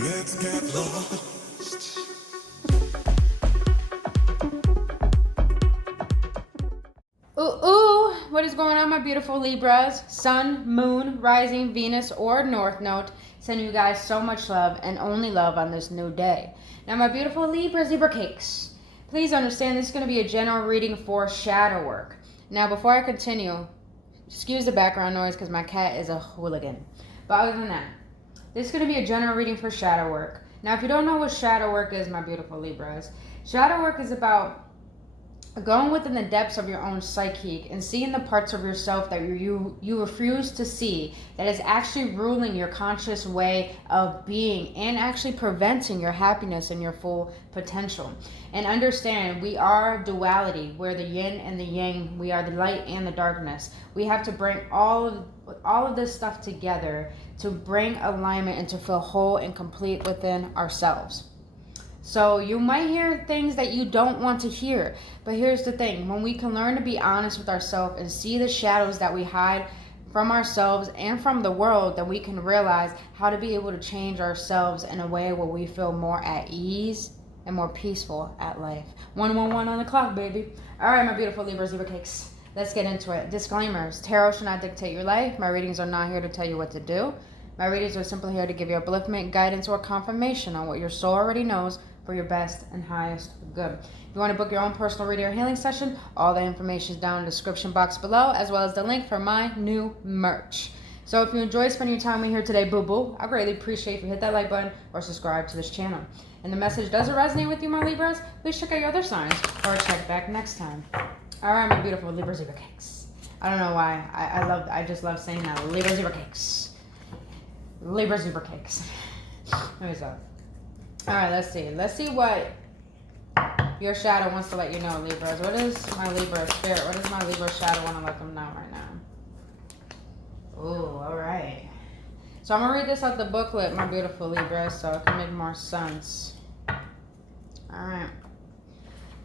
Let's get lost. Ooh, what is going on, my beautiful Libras? Sun, Moon, Rising, Venus, or North Node. Send you guys so much love and only love on this new day. Now, my beautiful Libra cakes, please understand this is going to be a general reading for shadow work. Now, before I continue, excuse the background noise because my cat is a hooligan. But other than that, this is going to be a general reading for shadow work. Now, if you don't know what shadow work is, my beautiful Libras, shadow work is about going within the depths of your own psyche and seeing the parts of yourself that you refuse to see, that is actually ruling your conscious way of being and actually preventing your happiness and your full potential. And understand, we are duality. We're the yin and the yang. We are the light and the darkness. We have to bring all of this stuff together to bring alignment and to feel whole and complete within ourselves. So you might hear things that you don't want to hear, but here's the thing. When we can learn to be honest with ourselves and see the shadows that we hide from ourselves and from the world, then we can realize how to be able to change ourselves in a way where we feel more at ease and more peaceful at life. 111 on the clock, baby. All right, my beautiful Libra cakes. Let's get into it. Disclaimers. Tarot should not dictate your life. My readings are not here to tell you what to do. My readings are simply here to give you upliftment, guidance, or confirmation on what your soul already knows for your best and highest good. If you want to book your own personal reading or healing session, all the information is down in the description box below, as well as the link for my new merch. So if you enjoy spending your time with me here today, boo-boo, I greatly appreciate if you hit that like button or subscribe to this channel. And the message doesn't resonate with you, my Libras, please check out your other signs or check back next time. All right, my beautiful Libra cakes. I don't know why. I just love saying that. Libra cakes. Libra cakes. Let me stop. All right, let's see. Let's see what your shadow wants to let you know, Libras. What is my Libra spirit? What does my Libra shadow want to let them know right now? Ooh, all right. So I'm going to read this out the booklet, my beautiful Libras, so it can make more sense. All right.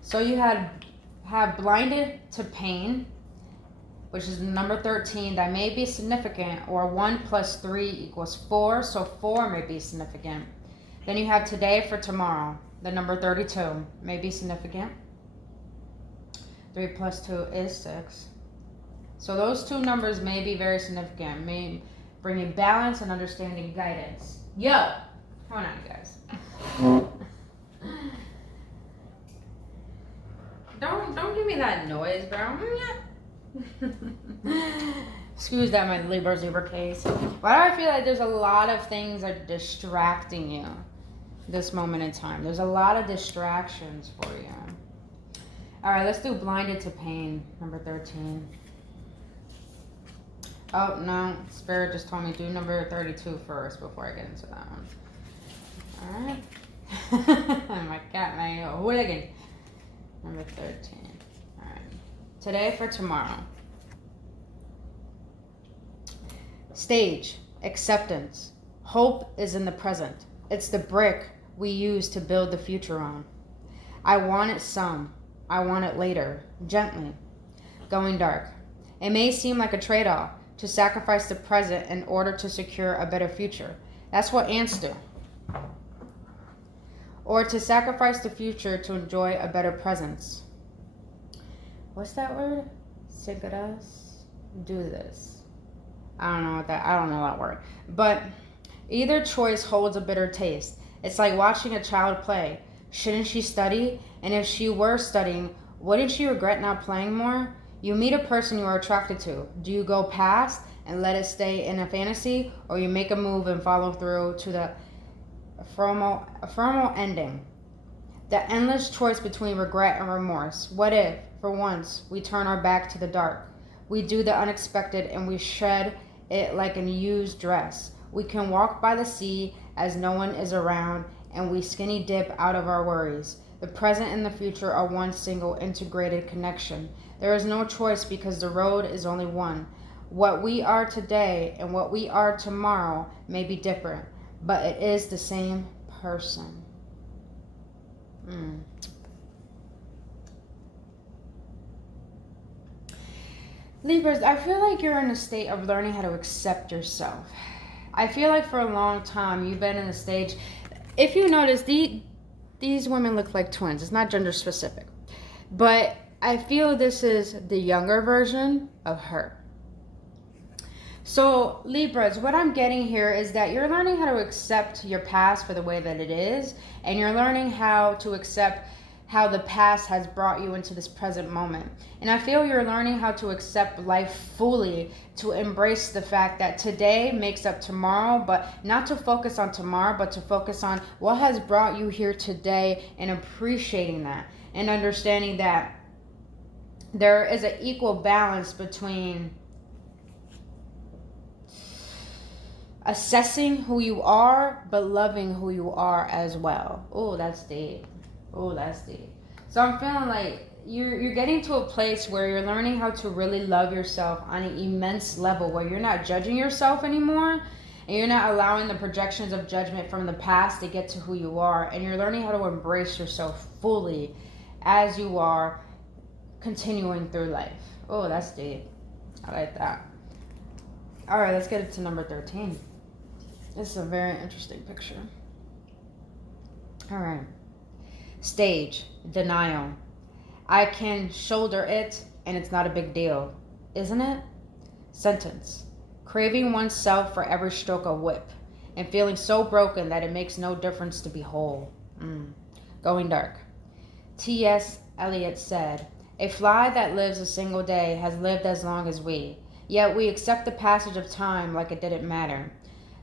So you have blinded to pain, which is number 13. That may be significant, or 1 plus 3 equals 4, so 4 may be significant. Then you have today for tomorrow. The number 32 may be significant. 3 plus 2 is 6. So those two numbers may be very significant. May bring you balance and understanding guidance. Yo! Come on, you guys. Don't give me that noise, bro. Excuse that, my Libra case. Why do I feel like there's a lot of things that are distracting you this moment in time? There's a lot of distractions for you. All right, let's do blinded to pain, number 13. Oh, no. Spirit just told me do number 32 first before I get into that one. All right. My cat, my hooligan. Number 13. All right. Today for tomorrow. Stage, acceptance. Hope is in the present. It's the brick we use to build the future on. I want it some. I want it later. Gently. Going dark. It may seem like a trade-off to sacrifice the present in order to secure a better future. That's what ants do. Or to sacrifice the future to enjoy a better presence. What's that word? Sigaras? Do this. I don't know that word. But either choice holds a bitter taste. It's like watching a child play. Shouldn't she study? And if she were studying, wouldn't she regret not playing more? You meet a person you are attracted to. Do you go past and let it stay in a fantasy, or you make a move and follow through to the ephemeral ending? The endless choice between regret and remorse. What if, for once, we turn our back to the dark? We do the unexpected and we shed it like a used dress. We can walk by the sea as no one is around, and we skinny dip out of our worries. The present and the future are one single integrated connection. There is no choice because the road is only one. What we are today and what we are tomorrow may be different, but it is the same person. Libras, I feel like you're in a state of learning how to accept yourself. I feel like for a long time you've been in a stage if you notice, these women look like twins. It's not gender specific. But I feel this is the younger version of her. So, Libras, what I'm getting here is that you're learning how to accept your past for the way that it is, and you're learning how to accept how the past has brought you into this present moment. And I feel you're learning how to accept life fully, to embrace the fact that today makes up tomorrow, but not to focus on tomorrow, but to focus on what has brought you here today, and appreciating that and understanding that there is an equal balance between assessing who you are, but loving who you are as well. Oh, that's deep. Oh, that's deep. So I'm feeling like you're getting to a place where you're learning how to really love yourself on an immense level, where you're not judging yourself anymore, and you're not allowing the projections of judgment from the past to get to who you are, and you're learning how to embrace yourself fully as you are, continuing through life. Oh, that's deep. I like that. All right, let's get it to number 13. This is a very interesting picture. All right. Stage, denial. I can shoulder it, and it's not a big deal, isn't it? Sentence. Craving oneself for every stroke of whip, and feeling so broken that it makes no difference to be whole. Going dark. T.S. Eliot said, "A fly that lives a single day has lived as long as we, yet we accept the passage of time like it didn't matter.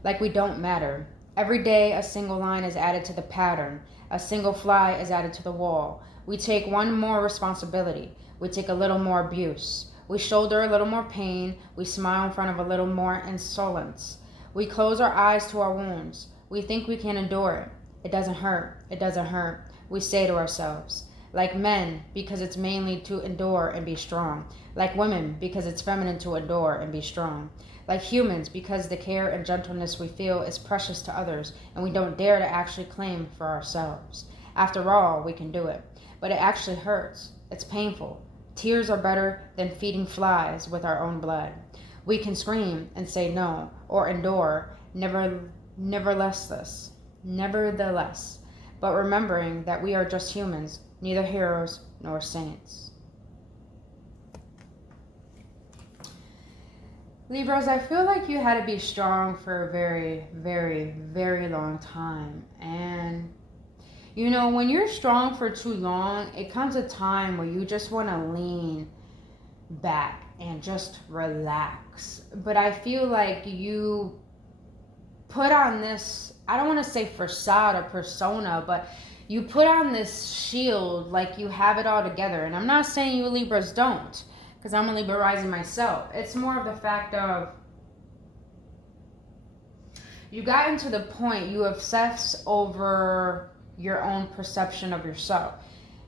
Like we don't matter. Every day a single line is added to the pattern. A single fly is added to the wall. We take one more responsibility. We take a little more abuse. We shoulder a little more pain. We smile in front of a little more insolence. We close our eyes to our wounds. We think we can endure it. It doesn't hurt. It doesn't hurt. We say to ourselves. Like men, because it's mainly to endure and be strong. Like women, because it's feminine to endure and be strong. Like humans, because the care and gentleness we feel is precious to others, and we don't dare to actually claim for ourselves. After all, we can do it. But it actually hurts. It's painful. Tears are better than feeding flies with our own blood. We can scream and say no, or endure, nevertheless. But remembering that we are just humans, neither heroes nor saints. Libras, I feel like you had to be strong for a very, very, very long time. And, you know, when you're strong for too long, it comes a time where you just want to lean back and just relax. But I feel like you put on this, I don't want to say facade or persona, but you put on this shield like you have it all together. And I'm not saying you Libras don't, because I'm a Libra rising myself. It's more of the fact of you gotten to the point you obsess over your own perception of yourself.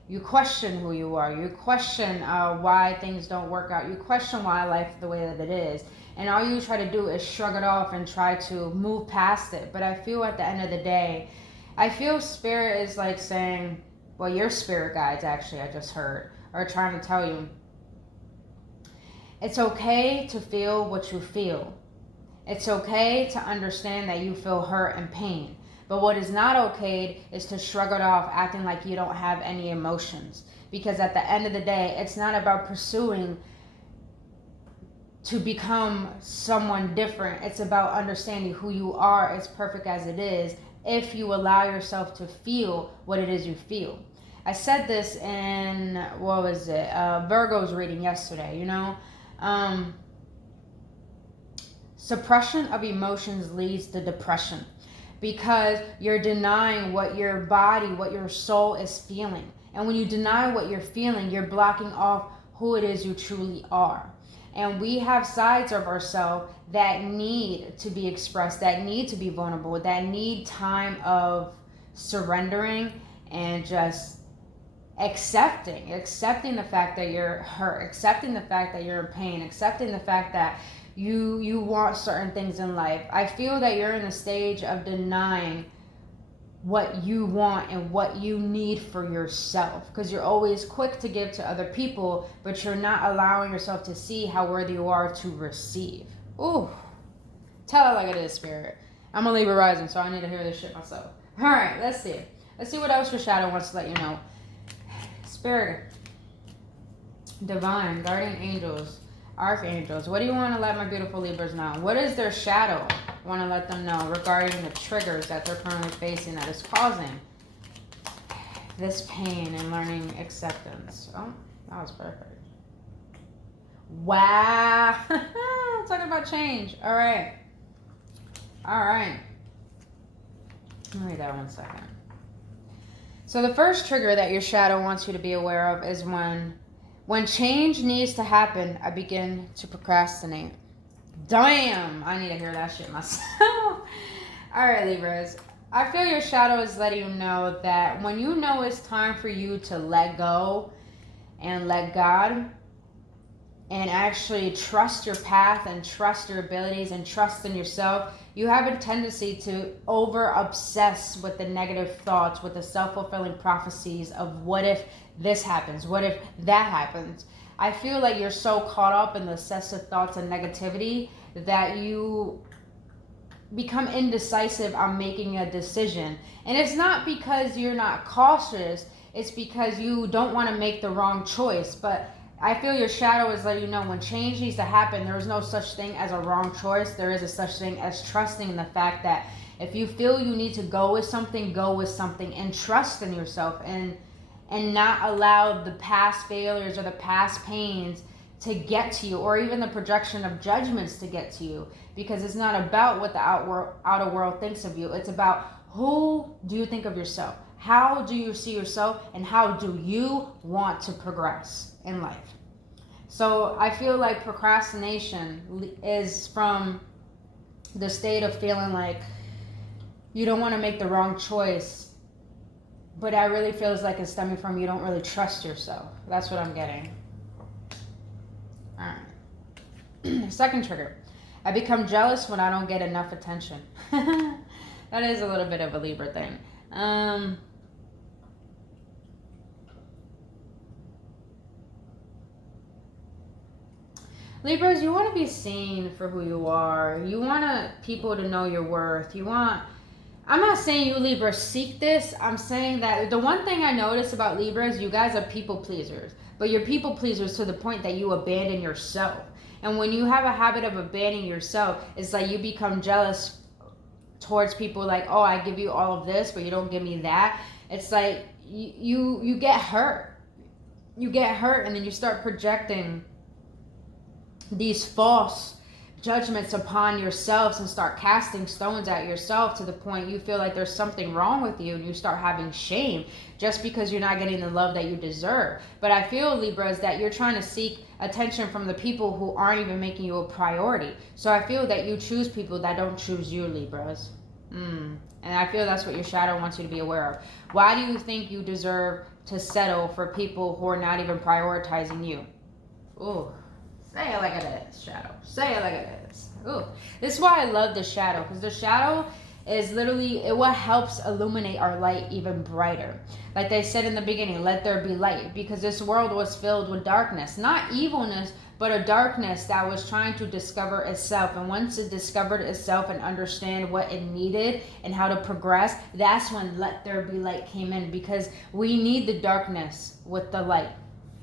You question who you are. You question why things don't work out. You question why life is the way that it is. And all you try to do is shrug it off and try to move past it. But I feel at the end of the day, I feel spirit is like saying, well, your spirit guides actually, I just heard, are trying to tell you, it's okay to feel what you feel. It's okay to understand that you feel hurt and pain. But what is not okay is to shrug it off, acting like you don't have any emotions. Because at the end of the day, it's not about pursuing to become someone different. It's about understanding who you are as perfect as it is, if you allow yourself to feel what it is you feel. I said this in, Virgo's reading yesterday, you know? Suppression of emotions leads to depression, because you're denying what your body, what your soul is feeling. And when you deny what you're feeling, you're blocking off who it is you truly are. And we have sides of ourselves that need to be expressed, that need to be vulnerable, that need time of surrendering and just accepting the fact that you're hurt, accepting the fact that you're in pain, accepting the fact that you want certain things in life. I feel that you're in a stage of denying what you want and what you need for yourself, because you're always quick to give to other people, but you're not allowing yourself to see how worthy you are to receive. Ooh, tell it like it is, spirit. I'm a Libra rising, so I need to hear this shit myself. All right, let's see. Let's see what else your shadow wants to let you know. Spirit, divine, guardian angels, archangels. What do you want to let my beautiful Libras know? What is their shadow want to let them know regarding the triggers that they're currently facing that is causing this pain and learning acceptance? Oh, that was perfect. Wow. Talking about change. All right. All right. Let me read that 1 second. So the first trigger that your shadow wants you to be aware of is when change needs to happen, I begin to procrastinate. Damn, I need to hear that shit myself. All right, Libras. I feel your shadow is letting you know that when you know it's time for you to let go and let God and actually trust your path and trust your abilities and trust in yourself, you have a tendency to over-obsess with the negative thoughts, with the self-fulfilling prophecies of what if this happens, what if that happens. I feel like you're so caught up in the obsessive thoughts and negativity that you become indecisive on making a decision. And it's not because you're not cautious, it's because you don't want to make the wrong choice. But I feel your shadow is letting you know when change needs to happen, there is no such thing as a wrong choice. There is a such thing as trusting in the fact that if you feel you need to go with something and trust in yourself and not allow the past failures or the past pains to get to you, or even the projection of judgments to get to you, because it's not about what the outer world thinks of you. It's about who do you think of yourself? How do you see yourself, and how do you want to progress in life? So I feel like procrastination is from the state of feeling like you don't want to make the wrong choice, but I really feels like it's stemming from you don't really trust yourself. That's what I'm getting. All right. Second trigger. I become jealous when I don't get enough attention. That is a little bit of a Libra thing. Libras, you want to be seen for who you are. You want people to know your worth. I'm not saying you Libras seek this. I'm saying that the one thing I notice about Libras, you guys are people pleasers. But you're people pleasers to the point that you abandon yourself. And when you have a habit of abandoning yourself, it's like you become jealous towards people like, oh, I give you all of this, but you don't give me that. It's like you get hurt. You get hurt, and then you start projecting these false judgments upon yourselves and start casting stones at yourself to the point you feel like there's something wrong with you, and you start having shame just because you're not getting the love that you deserve. But I feel, Libras, that you're trying to seek attention from the people who aren't even making you a priority. So I feel that you choose people that don't choose you, Libras. And I feel that's what your shadow wants you to be aware of. Why do you think you deserve to settle for people who are not even prioritizing you? Ooh. Say it like it is, shadow. Say it like it is. Ooh. This is why I love the shadow, because the shadow is literally what helps illuminate our light even brighter. Like they said in the beginning, let there be light, because this world was filled with darkness. Not evilness, but a darkness that was trying to discover itself. And once it discovered itself and understand what it needed and how to progress, that's when let there be light came in, because we need the darkness with the light.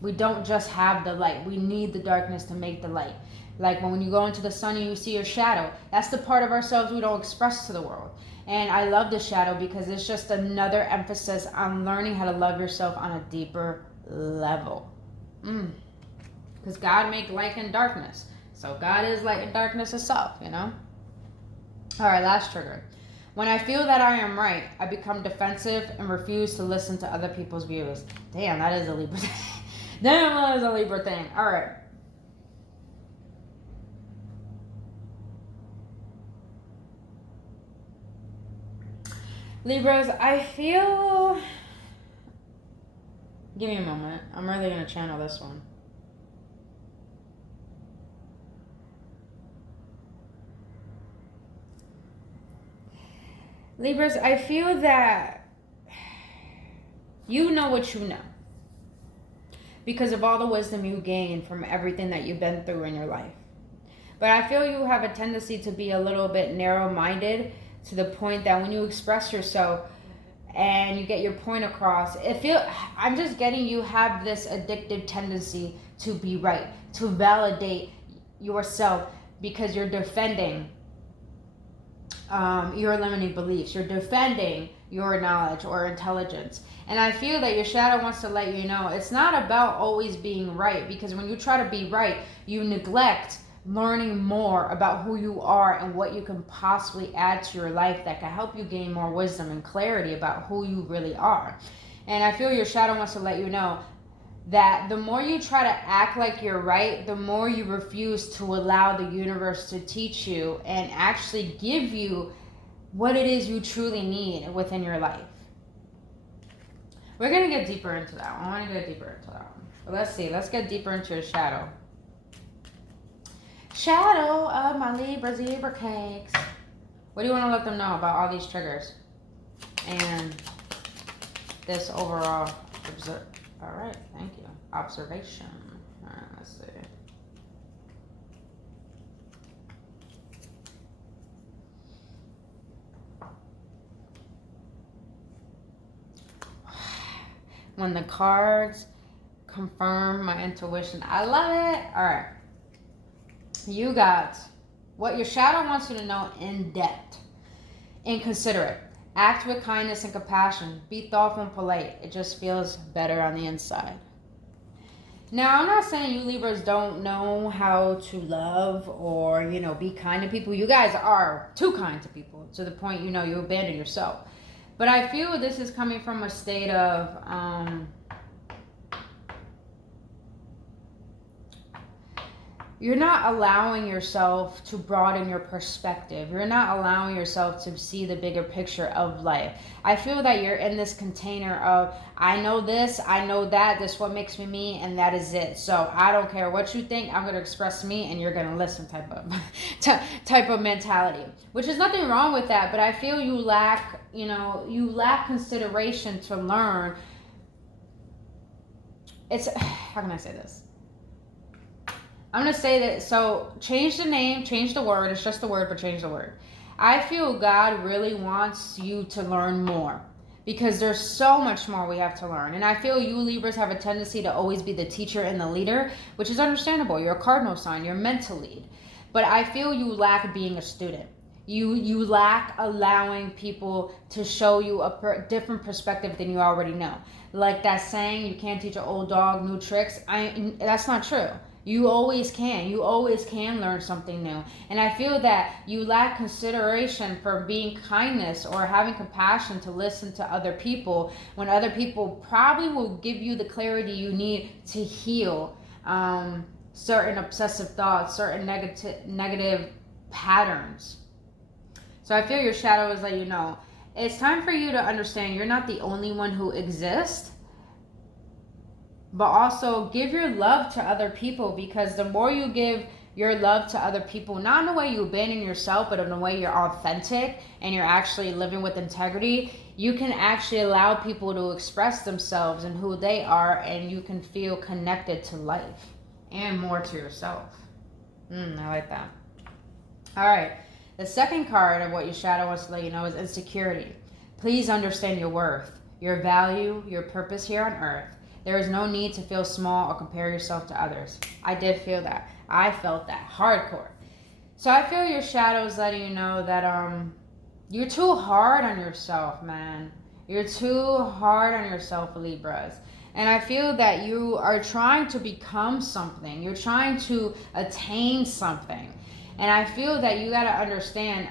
We don't just have the light. We need the darkness to make the light. Like when you go into the sun and you see your shadow, that's the part of ourselves we don't express to the world. And I love the shadow because it's just another emphasis on learning how to love yourself on a deeper level. Because God made light and darkness. So God is light and darkness itself, you know? All right, last trigger. When I feel that I am right, I become defensive and refuse to listen to other people's views. Damn, that is a Libra thing. Damn, that is a Libra thing. All right. Libras, I feel... Give me a moment. I'm really going to channel this one. Libras, I feel that you know what you know, because of all the wisdom you gain from everything that you've been through in your life. But I feel you have a tendency to be a little bit narrow-minded, to the point that when you express yourself, and you get your point across. I'm just getting you have this addictive tendency to be right, to validate yourself, because you're defending your limiting beliefs. You're defending your knowledge or intelligence. And I feel that your shadow wants to let you know it's not about always being right, because when you try to be right, you neglect learning more about who you are and what you can possibly add to your life that can help you gain more wisdom and clarity about who you really are. And I feel your shadow wants to let you know that the more you try to act like you're right, the more you refuse to allow the universe to teach you and actually give you what it is you truly need within your life. We're going to get deeper into that one. I want to get deeper into that one. But let's see. Let's get deeper into your shadow. Shadow of my Libra cakes. What do you want to let them know about all these triggers and this overall all right, thank you. Observation. All right, let's see. When the cards confirm my intuition, I love it. All right. You got what your shadow wants you to know in depth. Inconsiderate. Act with kindness and compassion. Be thoughtful and polite. It just feels better on the inside. Now, I'm not saying you Libras don't know how to love or, be kind to people. You guys are too kind to people to the point, you abandon yourself. But I feel this is coming from a state of you're not allowing yourself to broaden your perspective. You're not allowing yourself to see the bigger picture of life. I feel that you're in this container of, I know this, I know that, this is what makes me me, and that is it. So I don't care what you think, I'm going to express me, and you're going to listen type of mentality. Which is nothing wrong with that, but I feel you lack consideration to learn. How can I say this? I'm going to say that, so change the name, change the word. It's just the word, but change the word. I feel God really wants you to learn more, because there's so much more we have to learn. And I feel you Libras have a tendency to always be the teacher and the leader, which is understandable. You're a cardinal sign. You're meant to lead. But I feel you lack being a student. You lack allowing people to show you a different perspective than you already know. Like that saying, you can't teach an old dog new tricks. That's not true. You always can. You always can learn something new. And I feel that you lack consideration for being kindness or having compassion to listen to other people, when other people probably will give you the clarity you need to heal certain obsessive thoughts, certain negative patterns. So I feel your shadow is letting you know it's time for you to understand you're not the only one who exists. But also give your love to other people, because the more you give your love to other people, not in the way you abandon yourself, but in the way you're authentic and you're actually living with integrity, you can actually allow people to express themselves and who they are, and you can feel connected to life and more to yourself. I like that. All right. The second card of what your shadow wants to let you know is insecurity. Please understand your worth, your value, your purpose here on earth. There is no need to feel small or compare yourself to others. I did feel that. I felt that hardcore. So I feel your shadow is letting you know that you're too hard on yourself, man. You're too hard on yourself, Libras. And I feel that you are trying to become something. You're trying to attain something. And I feel that you got to understand,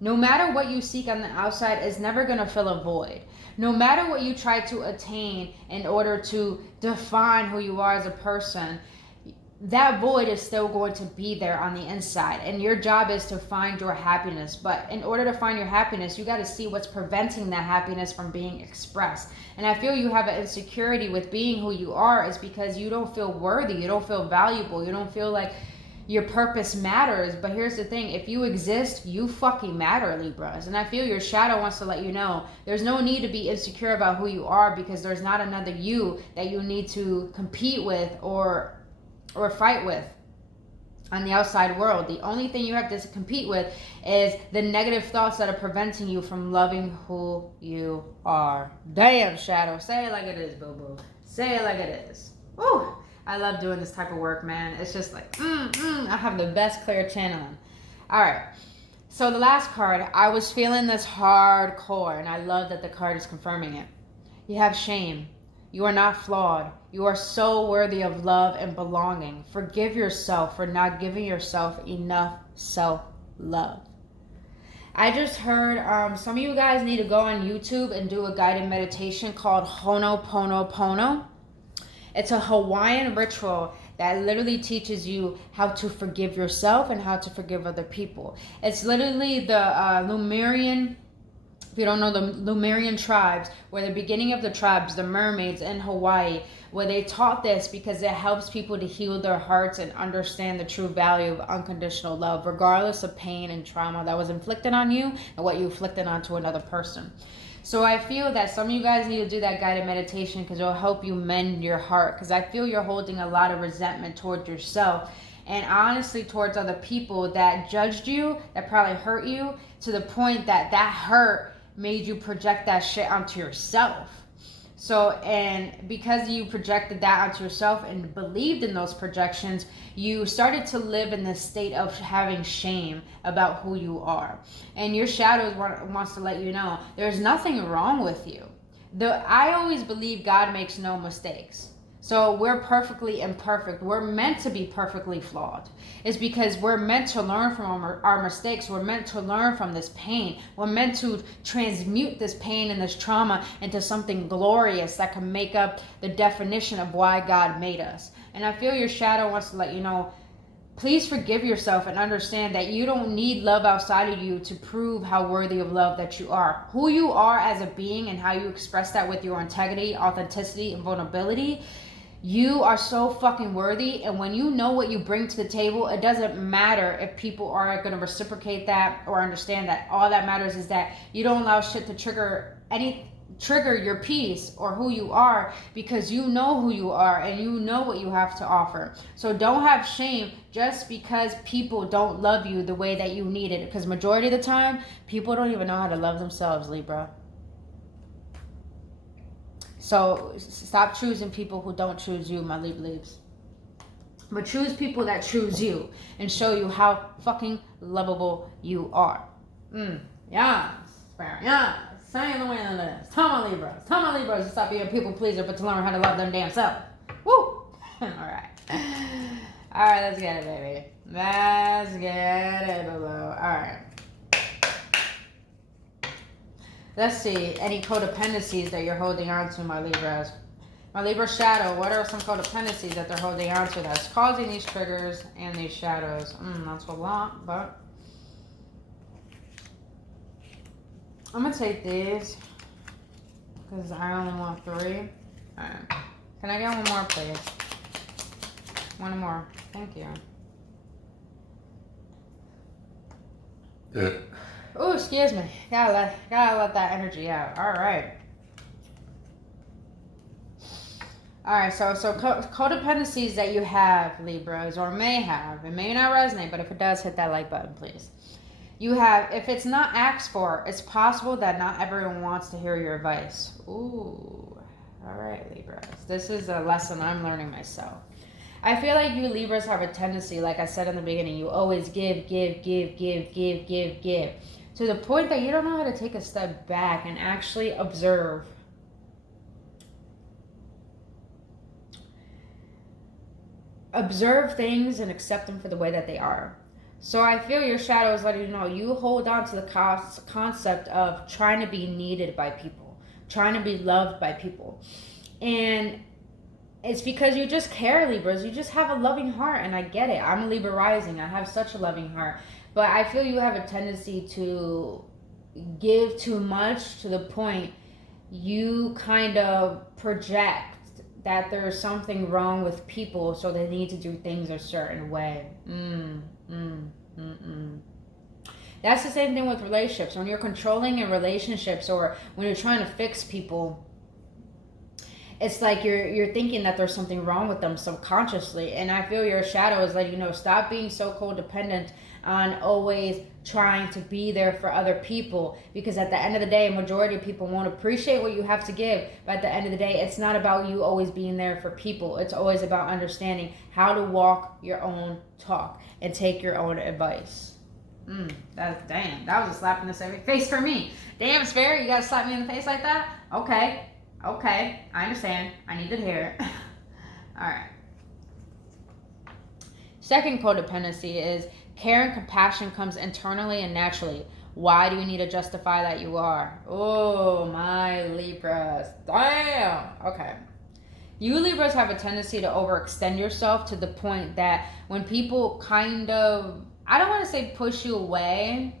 no matter what you seek on the outside is never going to fill a void. No matter what you try to attain in order to define who you are as a person, that void is still going to be there on the inside. And your job is to find your happiness. But in order to find your happiness, you got to see what's preventing that happiness from being expressed. And I feel you have an insecurity with being who you are is because you don't feel worthy. You don't feel valuable. You don't feel like your purpose matters. But here's the thing, if you exist, you fucking matter, Libras. And I feel your shadow wants to let you know there's no need to be insecure about who you are, because there's not another you that you need to compete with or fight with. on the outside world. The only thing you have to compete with is the negative thoughts that are preventing you from loving who you are. Damn, Shadow. Say it like it is, boo-boo. Say it like it is. Woo! I love doing this type of work, man. It's just like, I have the best clear channeling. All right. So the last card, I was feeling this hardcore, and I love that the card is confirming it. You have shame. You are not flawed. You are so worthy of love and belonging. Forgive yourself for not giving yourself enough self-love. I just heard some of you guys need to go on YouTube and do a guided meditation called Ho'oponopono. It's a Hawaiian ritual that literally teaches you how to forgive yourself and how to forgive other people. It's literally the Lemurian, if you don't know the Lemurian tribes, where the beginning of the tribes, the mermaids in Hawaii, where they taught this because it helps people to heal their hearts and understand the true value of unconditional love, regardless of pain and trauma that was inflicted on you and what you inflicted onto another person. So I feel that some of you guys need to do that guided meditation because it'll help you mend your heart, because I feel you're holding a lot of resentment towards yourself and honestly towards other people that judged you, that probably hurt you to the point that that hurt made you project that shit onto yourself. So, and because you projected that onto yourself and believed in those projections, you started to live in this state of having shame about who you are. And your shadow wants to let you know there's nothing wrong with you. I always believe God makes no mistakes. So we're perfectly imperfect. We're meant to be perfectly flawed. It's because we're meant to learn from our mistakes. We're meant to learn from this pain. We're meant to transmute this pain and this trauma into something glorious that can make up the definition of why God made us. And I feel your shadow wants to let you know, please forgive yourself and understand that you don't need love outside of you to prove how worthy of love that you are. Who you are as a being and how you express that with your integrity, authenticity, and vulnerability, you are so fucking worthy. And when you know what you bring to the table, it doesn't matter if people are going to reciprocate that or understand that. All that matters is that you don't allow shit to trigger your peace or who you are, because you know who you are and you know what you have to offer. So don't have shame just because people don't love you the way that you need it, because majority of the time people don't even know how to love themselves, Libra. So stop choosing people who don't choose you, my Libs. But choose people that choose you and show you how fucking lovable you are. Yeah. Saying the way it is. Tell my Libras to stop being a people pleaser, but to learn how to love them damn self. Woo! Alright, let's get it, baby. Let's get it, boo-boo. Alright. Let's see, any codependencies that you're holding on to, my Libras. My Libra shadow, what are some codependencies that they're holding on to that's causing these triggers and these shadows? That's a lot, but I'm going to take these because I only want 3. Alright. Can I get one more, please? One more. Thank you. Oh, excuse me. Gotta let that energy out. Alright. Alright, so codependencies that you have, Libras, or may have, it may not resonate, but if it does, hit that like button, please. You have, if it's not asked for, it's possible that not everyone wants to hear your advice. Ooh. Alright, Libras. This is a lesson I'm learning myself. I feel like you Libras have a tendency, like I said in the beginning, you always give. To the point that you don't know how to take a step back and actually observe. Observe things and accept them for the way that they are. So I feel your shadow is letting you know you hold on to the concept of trying to be needed by people, trying to be loved by people. And it's because you just care, Libras. You just have a loving heart, and I get it. I'm a Libra rising. I have such a loving heart. But I feel you have a tendency to give too much to the point you kind of project that there's something wrong with people, so they need to do things a certain way. That's the same thing with relationships. When you're controlling in relationships or when you're trying to fix people, it's like you're thinking that there's something wrong with them subconsciously. And I feel your shadow is letting you know, stop being so codependent on always trying to be there for other people, because at the end of the day, a majority of people won't appreciate what you have to give. But at the end of the day, it's not about you always being there for people. It's always about understanding how to walk your own talk and take your own advice. Damn, that was a slap in the face for me. Damn, Spirit, you gotta slap me in the face like that? Okay, I understand. I need to hear it. All right. Second codependency is care and compassion comes internally and naturally. Why do you need to justify that you are? Oh, my Libras. Damn. Okay. You Libras have a tendency to overextend yourself to the point that when people kind of, I don't want to say push you away,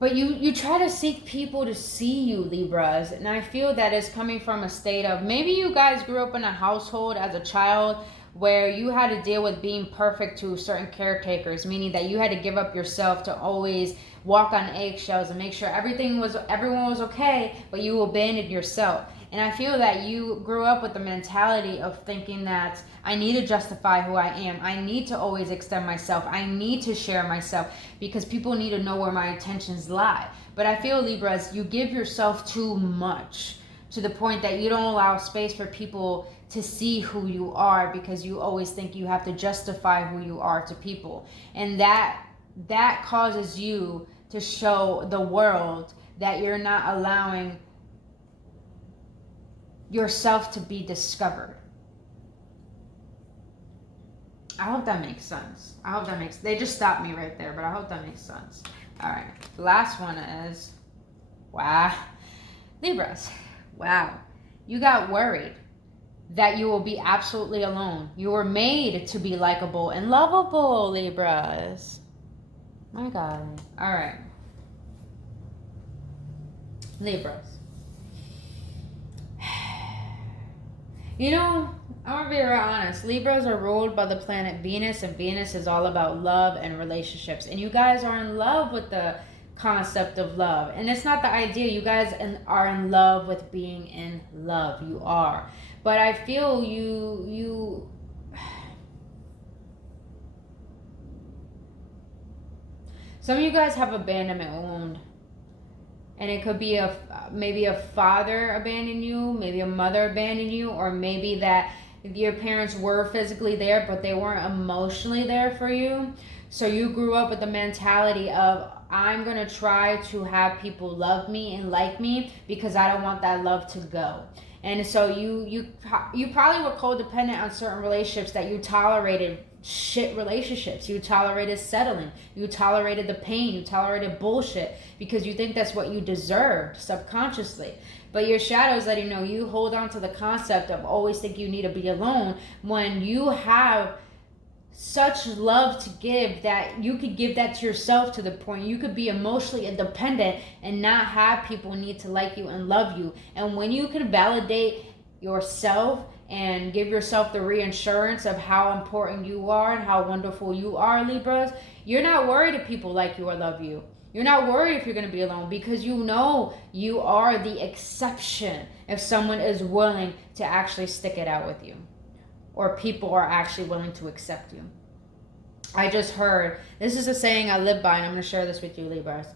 but you try to seek people to see you, Libras. And I feel that is coming from a state of, maybe you guys grew up in a household as a child where you had to deal with being perfect to certain caretakers, meaning that you had to give up yourself to always walk on eggshells and make sure everyone was okay, but you abandoned yourself. And I feel that you grew up with the mentality of thinking that I need to justify who I am. I need to always extend myself. I need to share myself because people need to know where my intentions lie. But I feel, Libras, you give yourself too much to the point that you don't allow space for people to see who you are, because you always think you have to justify who you are to people. And that causes you to show the world that you're not allowing yourself to be discovered. I hope that makes sense. They just stopped me right there, but I hope that makes sense. All right, the last one is, wow, Libras, wow, you got worried that you will be absolutely alone. You were made to be likable and lovable, Libras. My God. All right. Libras. You know, I want to be real honest. Libras are ruled by the planet Venus, and Venus is all about love and relationships. And you guys are in love with the concept of love. And it's not the idea. You guys are in love with being in love. You are. But I feel you some of you guys have abandonment wound. And it could be maybe a father abandoned you, maybe a mother abandoned you, or maybe that your parents were physically there, but they weren't emotionally there for you. So you grew up with the mentality of, I'm going to try to have people love me and like me because I don't want that love to go. And so you probably were codependent on certain relationships that you tolerated. Shit relationships. You tolerated settling. You tolerated the pain. You tolerated bullshit because you think that's what you deserved subconsciously. But your shadows letting you know you hold on to the concept of always think you need to be alone when you have such love to give that you could give that to yourself to the point you could be emotionally independent and not have people need to like you and love you. And when you can validate yourself and give yourself the reassurance of how important you are and how wonderful you are, Libras, you're not worried if people like you or love you. You're not worried if you're going to be alone because you know you are the exception if someone is willing to actually stick it out with you or people are actually willing to accept you. I just heard, this is a saying I live by and I'm going to share this with you, Libras.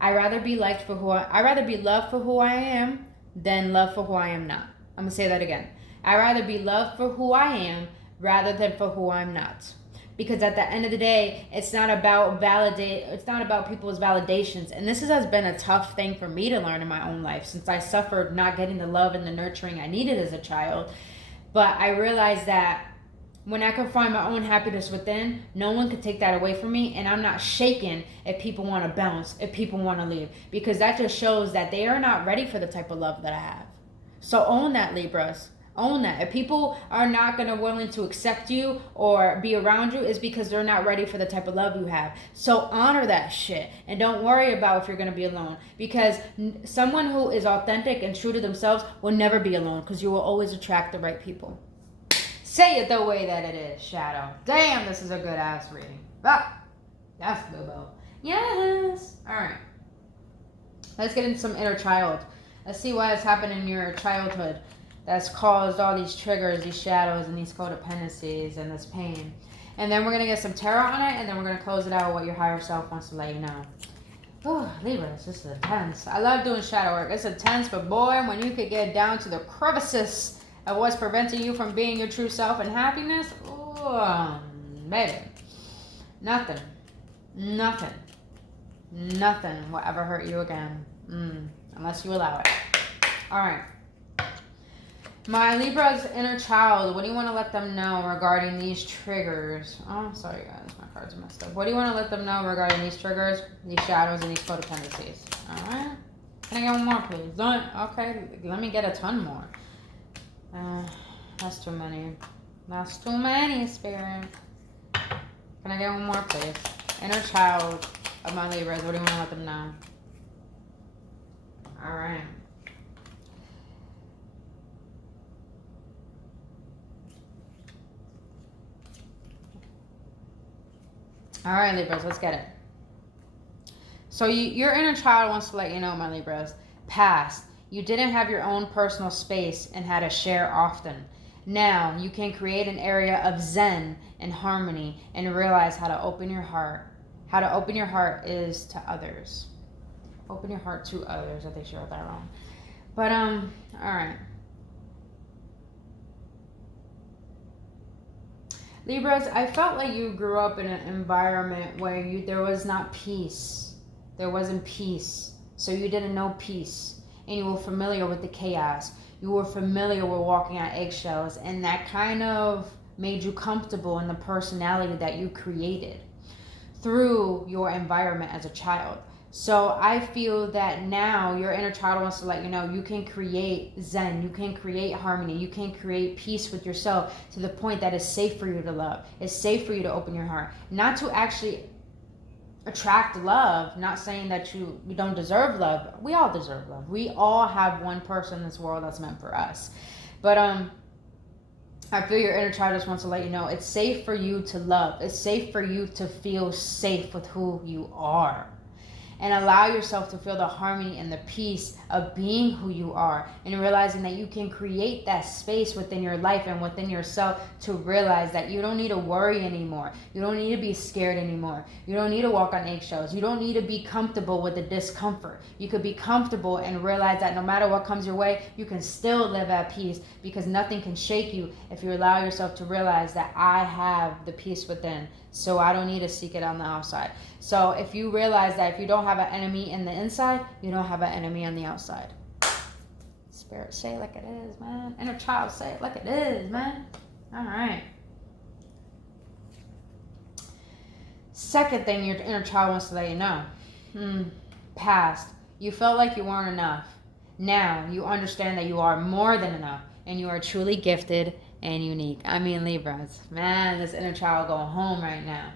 I'd rather be loved for who I am than loved for who I am not. I'm going to say that again. I'd rather be loved for who I am rather than for who I'm not. Because at the end of the day, it's not about people's validations. And this has been a tough thing for me to learn in my own life since I suffered not getting the love and the nurturing I needed as a child. But I realized that when I could find my own happiness within, no one could take that away from me. And I'm not shaken if people want to bounce, if people want to leave. Because that just shows that they are not ready for the type of love that I have. So own that, Libras. Own that. If people are not willing to accept you or be around you, it's because they're not ready for the type of love you have. So honor that shit and don't worry about if you're going to be alone, because someone who is authentic and true to themselves will never be alone because you will always attract the right people. Say it the way that it is, Shadow. Damn, this is a good ass reading. Ah, that's Bobo. Yes. All right. Let's get into some inner child. Let's see what has happened in your childhood that's caused all these triggers, these shadows, and these codependencies and this pain. And then we're going to get some tarot on it, and then we're going to close it out with what your higher self wants to let you know. Oh, Libras, this is intense. I love doing shadow work. It's intense, but boy, when you could get down to the crevices of what's preventing you from being your true self and happiness, oh, baby, nothing will ever hurt you again, unless you allow it. All right. My Libra's inner child, what do you want to let them know regarding these triggers? Oh, sorry guys, my cards are messed up. What do you want to let them know regarding these triggers, these shadows, and these codependencies? All right. Can I get one more, please? Don't. Okay, let me get a ton more. That's too many. That's too many, Spirit. Can I get one more, please? Inner child of my Libras, what do you want to let them know? All right. All right, Libras, let's get it. So your inner child wants to let you know, my Libras, past, you didn't have your own personal space and had to share often. Now you can create an area of zen and harmony and realize how to open your heart. How to open your heart is to others. Open your heart to others. I think she wrote that wrong. But, all right. Libras, I felt like you grew up in an environment where there was not peace. There wasn't peace. So you didn't know peace. And you were familiar with the chaos. You were familiar with walking on eggshells. And that kind of made you comfortable in the personality that you created through your environment as a child. So I feel that now your inner child wants to let you know you can create zen, you can create harmony, you can create peace with yourself to the point that it's safe for you to love. It's safe for you to open your heart. Not to actually attract love, not saying that you don't deserve love. We all deserve love. We all have one person in this world that's meant for us. But I feel your inner child just wants to let you know it's safe for you to love. It's safe for you to feel safe with who you are. And allow yourself to feel the harmony and the peace of being who you are and realizing that you can create that space within your life and within yourself to realize that you don't need to worry anymore. You don't need to be scared anymore. You don't need to walk on eggshells. You don't need to be comfortable with the discomfort. You could be comfortable and realize that no matter what comes your way, you can still live at peace because nothing can shake you if you allow yourself to realize that I have the peace within. So I don't need to seek it on the outside. So if you realize that if you don't have an enemy in the inside, you don't have an enemy on the outside. Spirit, say it like it is, man. Inner child, say it like it is, man. All right. Second thing your inner child wants to let you know. Past, you felt like you weren't enough. Now you understand that you are more than enough and you are truly gifted and unique. I mean, Libras, man, this inner child going home right now.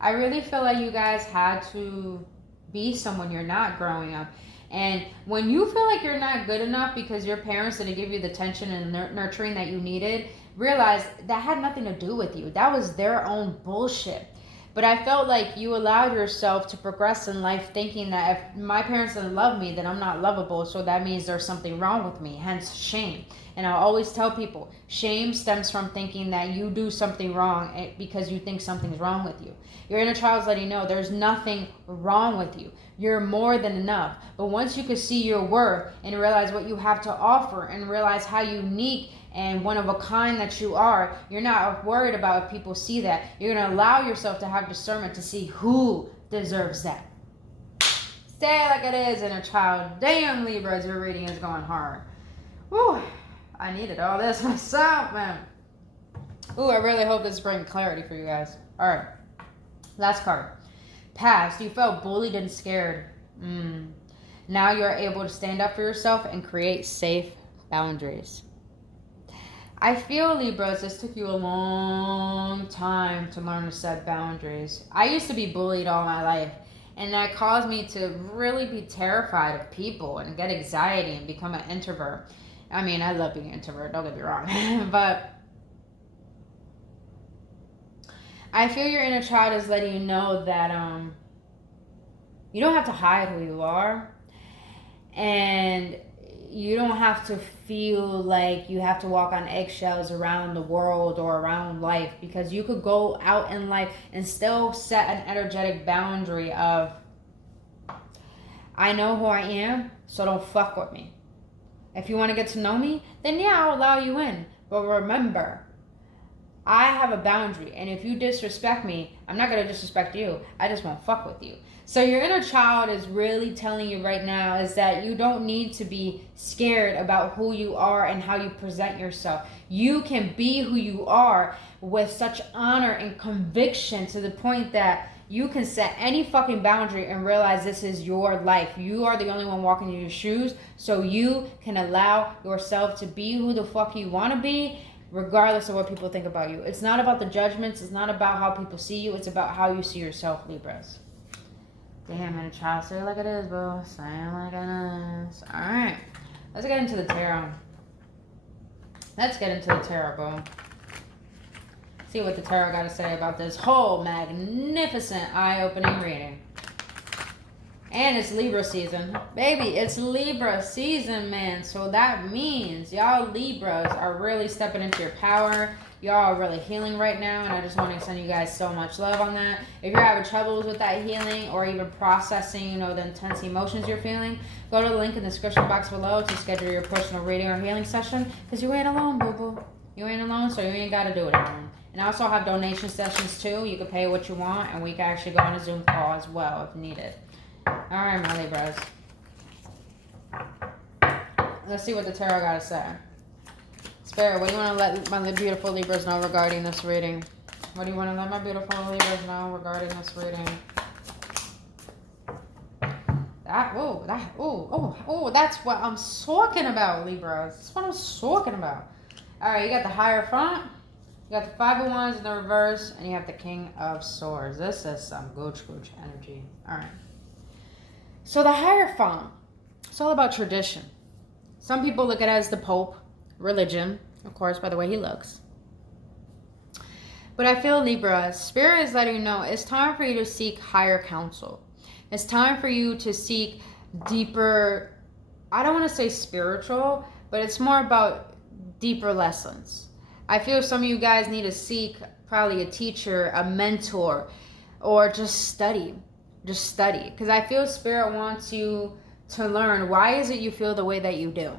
I really feel like you guys had to be someone you're not growing up. And when you feel like you're not good enough because your parents didn't give you the attention and nurturing that you needed, realize that had nothing to do with you. That was their own bullshit. But I felt like you allowed yourself to progress in life thinking that if my parents didn't love me, then I'm not lovable. So that means there's something wrong with me, hence shame. And I always tell people, shame stems from thinking that you do something wrong because you think something's wrong with you. Your inner child's letting you know there's nothing wrong with you. You're more than enough. But once you can see your worth and realize what you have to offer and realize how unique and one of a kind that you are, you're not worried about if people see that. You're going to allow yourself to have discernment to see who deserves that. Say it like it is, inner child. Damn, Libras, your reading is going hard. Whew, I needed all this myself, man. Ooh, I really hope this brings clarity for you guys. All right, last card. Past, you felt bullied and scared. Now you're able to stand up for yourself and create safe boundaries. I feel, Libras, this took you a long time to learn to set boundaries. I used to be bullied all my life, and that caused me to really be terrified of people and get anxiety and become an introvert. I mean, I love being an introvert, don't get me wrong, but I feel your inner child is letting you know that you don't have to hide who you are. And you don't have to feel like you have to walk on eggshells around the world or around life, because you could go out in life and still set an energetic boundary of, I know who I am, so don't fuck with me. If you want to get to know me, then yeah, I'll allow you in. But remember, I have a boundary, and if you disrespect me, I'm not going to disrespect you. I just won't fuck with you. So your inner child is really telling you right now is that you don't need to be scared about who you are and how you present yourself. You can be who you are with such honor and conviction, to the point that you can set any fucking boundary and realize this is your life. You are the only one walking in your shoes, so you can allow yourself to be who the fuck you want to be, regardless of what people think about you. It's not about the judgments. It's not about how people see you. It's about how you see yourself, Libras. Damn, inner child, say it like it is, bro. Say it like it is. Alright. Let's get into the tarot. Bro. See what the tarot got to say about this whole magnificent, eye-opening reading. And it's Libra season. Baby, it's Libra season, man. So that means y'all Libras are really stepping into your power. Y'all are really healing right now, and I just want to send you guys so much love on that. If you're having troubles with that healing, or even processing, the intense emotions you're feeling, go to the link in the description box below to schedule your personal reading or healing session, because you ain't alone, boo-boo. You ain't alone, so you ain't got to do it alone. And I also have donation sessions, too. You can pay what you want, and we can actually go on a Zoom call as well if needed. Alright, my Libras. Let's see what the tarot got to say. Spirit, what do you want to let my beautiful Libras know regarding this reading? What do you want to let my beautiful Libras know regarding this reading? That's what I'm talking about, Libras. That's what I'm talking about. Alright, you got the Hierophant. You got the Five of Wands in the reverse. And you have the King of Swords. This is some gooch energy. Alright. So the Hierophant, it's all about tradition. Some people look at it as the Pope, religion, of course, by the way he looks. But I feel, Libra, Spirit is letting you know it's time for you to seek higher counsel. It's time for you to seek deeper, I don't want to say spiritual, but it's more about deeper lessons. I feel some of you guys need to seek probably a teacher, a mentor, or just study. Just study. Because I feel Spirit wants you to learn, why is it you feel the way that you do?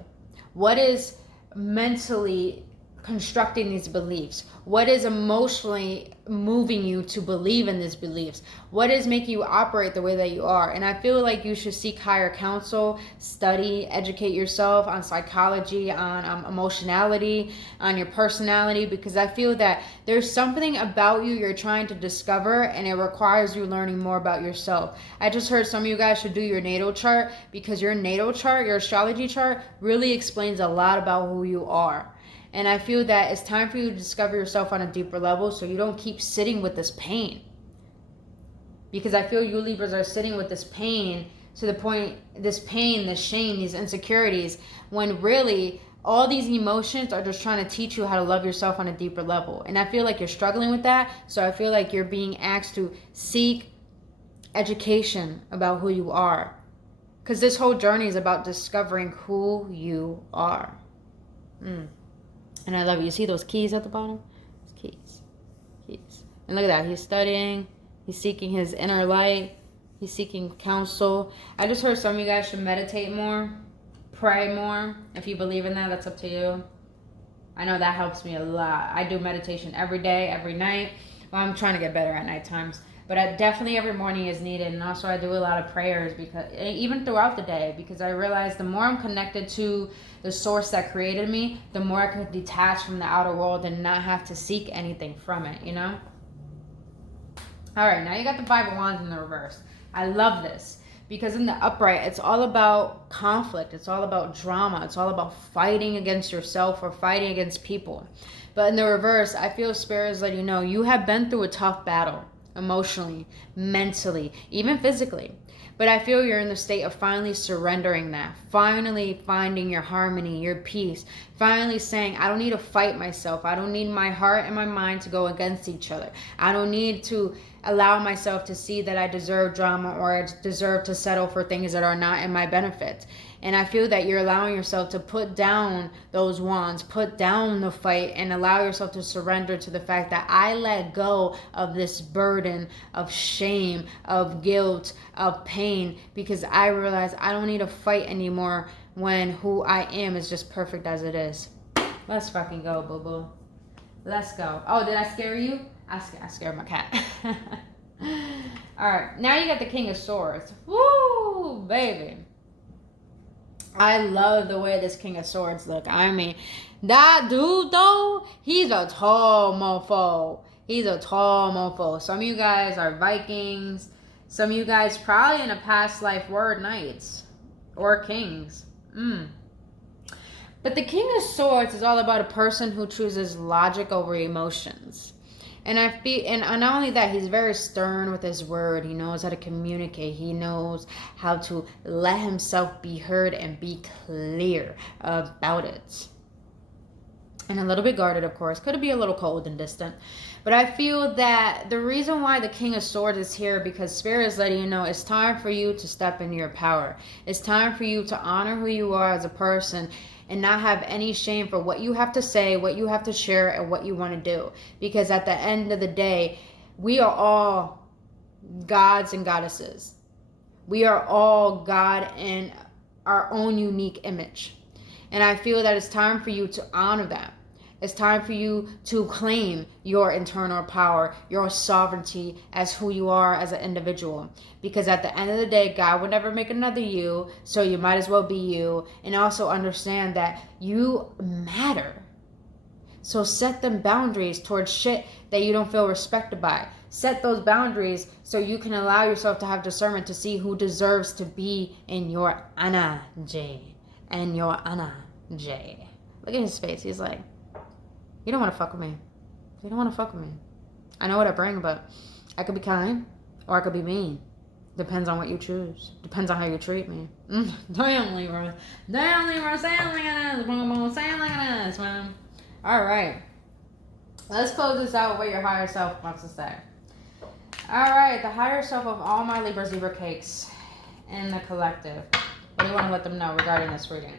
What is mentally constructing these beliefs? What is emotionally moving you to believe in these beliefs? What is making you operate the way that you are? And I feel like you should seek higher counsel, study, educate yourself on psychology, on emotionality, on your personality, because I feel that there's something about you you're trying to discover, and it requires you learning more about yourself. I just heard some of you guys should do your natal chart, because your natal chart, your astrology chart, really explains a lot about who you are. And I feel that it's time for you to discover yourself on a deeper level, so you don't keep sitting with this pain. Because I feel you Libras are sitting with this pain to the point, this pain, this shame, these insecurities, when really all these emotions are just trying to teach you how to love yourself on a deeper level. And I feel like you're struggling with that. So I feel like you're being asked to seek education about who you are. Because this whole journey is about discovering who you are. And I love it. You see those keys at the bottom? Keys. And look at that. He's studying. He's seeking his inner light. He's seeking counsel. I just heard some of you guys should meditate more. Pray more. If you believe in that, that's up to you. I know that helps me a lot. I do meditation every day, every night. Well, I'm trying to get better at night times. But definitely every morning is needed. And also I do a lot of prayers, because even throughout the day, because I realize the more I'm connected to the source that created me, the more I can detach from the outer world and not have to seek anything from it, All right, now you got the Five of Wands in the reverse. I love this, because in the upright, it's all about conflict. It's all about drama. It's all about fighting against yourself or fighting against people. But in the reverse, I feel Spirit is letting you know you have been through a tough battle. Emotionally, mentally, even physically. But I feel you're in the state of finally surrendering that. Finally finding your harmony, your peace. Finally saying, I don't need to fight myself. I don't need my heart and my mind to go against each other. I don't need to allow myself to see that I deserve drama or I deserve to settle for things that are not in my benefit. And I feel that you're allowing yourself to put down those wands, put down the fight, and allow yourself to surrender to the fact that I let go of this burden of shame, of guilt, of pain, because I realize I don't need to fight anymore when who I am is just perfect as it is. Let's fucking go, boo-boo. Let's go. Oh, did I scare you? I scared my cat. Alright, now you got the King of Swords. Woo, baby. I love the way this King of Swords look. I mean, that dude, though, he's a tall mofo. He's a tall mofo. Some of you guys are Vikings. Some of you guys probably in a past life were knights or kings. But the King of Swords is all about a person who chooses logic over emotions. And I feel, and not only that, he's very stern with his word. He knows how to communicate. He knows how to let himself be heard and be clear about it. And a little bit guarded, of course. Could be a little cold and distant. But I feel that the reason why the King of Swords is here, because Spirit is letting you know it's time for you to step into your power. It's time for you to honor who you are as a person and not have any shame for what you have to say, what you have to share, and what you want to do. Because at the end of the day, we are all gods and goddesses. We are all God in our own unique image. And I feel that it's time for you to honor that. It's time for you to claim your internal power, your sovereignty as who you are as an individual. Because at the end of the day, God would never make another you, so you might as well be you. And also understand that you matter. So set them boundaries towards shit that you don't feel respected by. Set those boundaries so you can allow yourself to have discernment to see who deserves to be in your energy and your energy. Look at his face. He's like, you don't want to fuck with me. You don't want to fuck with me. I know what I bring, but I could be kind or I could be mean. Depends on what you choose. Depends on how you treat me. Damn, Libra. Damn, Libra. Saying like this. Boom, boom. Saying like this, man. All right. Let's close this out with what your higher self wants to say. All right. The higher self of all my Libra Zebra cakes in the collective. What do you want to let them know regarding this reading?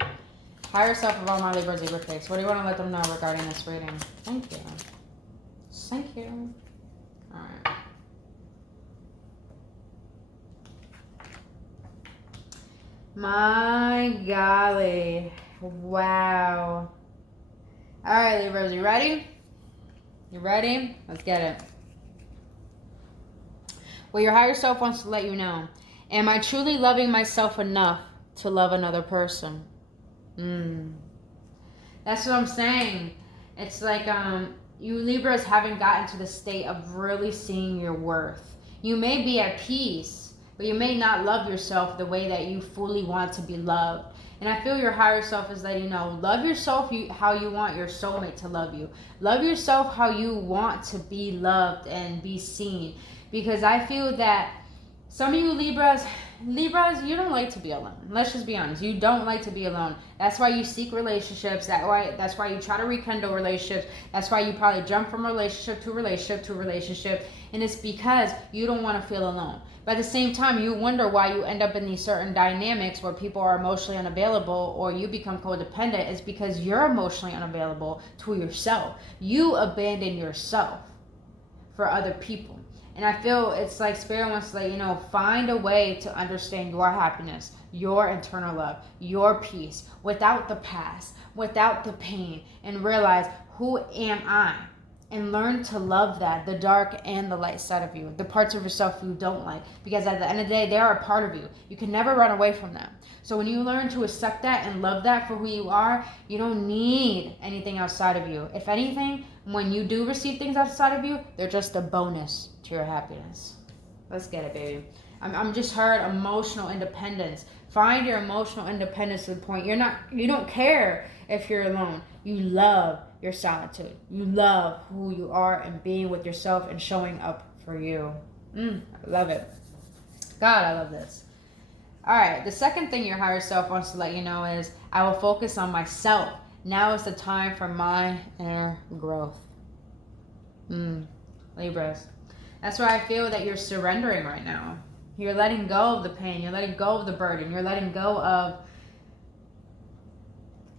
Higher self of all my Libra Zebra cakes. What do you want to let them know regarding this reading? Thank you. Thank you. All right. My golly. Wow. All right, Libras, you ready? You ready? Let's get it. Well, your higher self wants to let you know. Am I truly loving myself enough to love another person? That's what I'm saying. It's like you Libras haven't gotten to the state of really seeing your worth. You may be at peace, but you may not love yourself the way that you fully want to be loved. And I feel your higher self is letting you know, love yourself how you want your soulmate to love you. Love yourself how you want to be loved and be seen. Because I feel that some of you Libras, you don't like to be alone. Let's just be honest. You don't like to be alone. That's why you seek relationships. That's why you try to rekindle relationships. That's why you probably jump from relationship to relationship to relationship. And it's because you don't want to feel alone. But at the same time, you wonder why you end up in these certain dynamics where people are emotionally unavailable or you become codependent. It's because you're emotionally unavailable to yourself. You abandon yourself for other people. And I feel it's like Spirit wants to let you know, find a way to understand your happiness, your internal love, your peace, without the past, without the pain, and realize, who am I? And learn to love that, the dark and the light side of you, the parts of yourself you don't like. Because at the end of the day, they are a part of you. You can never run away from them. So when you learn to accept that and love that for who you are, you don't need anything outside of you. If anything, when you do receive things outside of you, they're just a bonus to your happiness. Let's get it, baby. I'm just heard emotional independence. Find your emotional independence to the point you don't care if you're alone. You love your solitude. You love who you are and being with yourself and showing up for you. I love it. God, I love this. All right, the second thing your higher self wants to let you know is, I will focus on myself. Now is the time for my inner growth. Libras. That's why I feel that you're surrendering right now. You're letting go of the pain. You're letting go of the burden. You're letting go of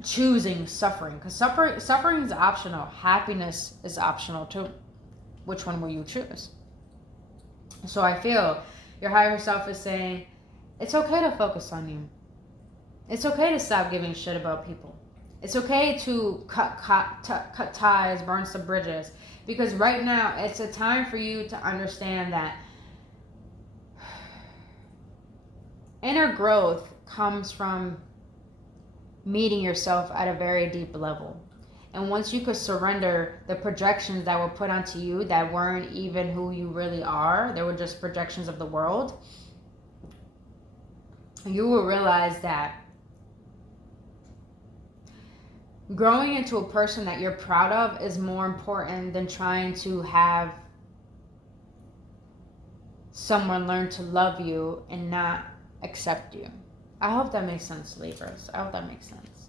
choosing suffering. Because suffering is optional. Happiness is optional too. Which one will you choose? So I feel your higher self is saying, it's okay to focus on you. It's okay to stop giving shit about people. It's okay to cut ties, burn some bridges. Because right now, it's a time for you to understand that inner growth comes from meeting yourself at a very deep level. And once you could surrender the projections that were put onto you that weren't even who you really are, they were just projections of the world, you will realize that growing into a person that you're proud of is more important than trying to have someone learn to love you and not accept you. I hope that makes sense, Libras. I hope that makes sense.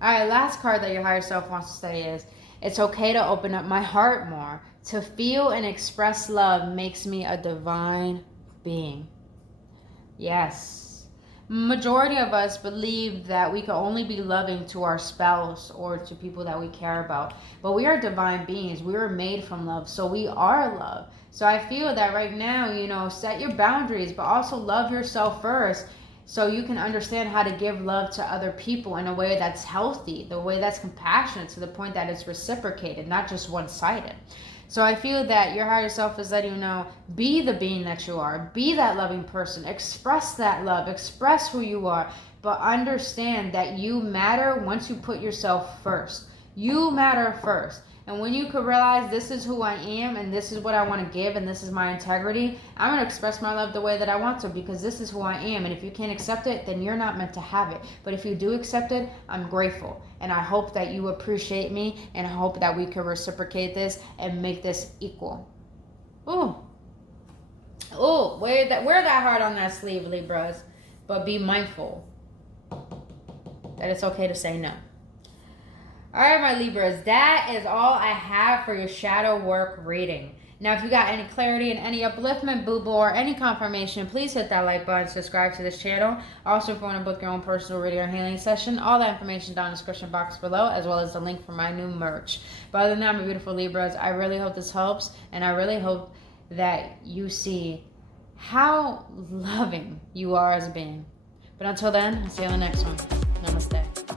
All right, last card that your higher self wants to say is, it's okay to open up my heart more. To feel and express love makes me a divine being. Yes. Majority of us believe that we can only be loving to our spouse or to people that we care about. But we are divine beings. We were made from love. So we are love. So I feel that right now, set your boundaries, but also love yourself first. So you can understand how to give love to other people in a way that's healthy, the way that's compassionate to the point that it's reciprocated, not just one-sided. So I feel that your higher self is letting you know, be the being that you are, be that loving person, express that love, express who you are, but understand that you matter once you put yourself first. You matter first. And when you could realize this is who I am and this is what I want to give and this is my integrity, I'm going to express my love the way that I want to because this is who I am. And if you can't accept it, then you're not meant to have it. But if you do accept it, I'm grateful. And I hope that you appreciate me and I hope that we can reciprocate this and make this equal. Ooh. Ooh, wear that heart on that sleeve, Libras. But be mindful that it's okay to say no. All right, my Libras, that is all I have for your shadow work reading. Now, if you got any clarity and any upliftment, boo-boo, or any confirmation, please hit that like button, subscribe to this channel. Also, if you want to book your own personal reading or healing session, all that information down in the description box below, as well as the link for my new merch. But other than that, my beautiful Libras, I really hope this helps, and I really hope that you see how loving you are as a being. But until then, I'll see you on the next one. Namaste.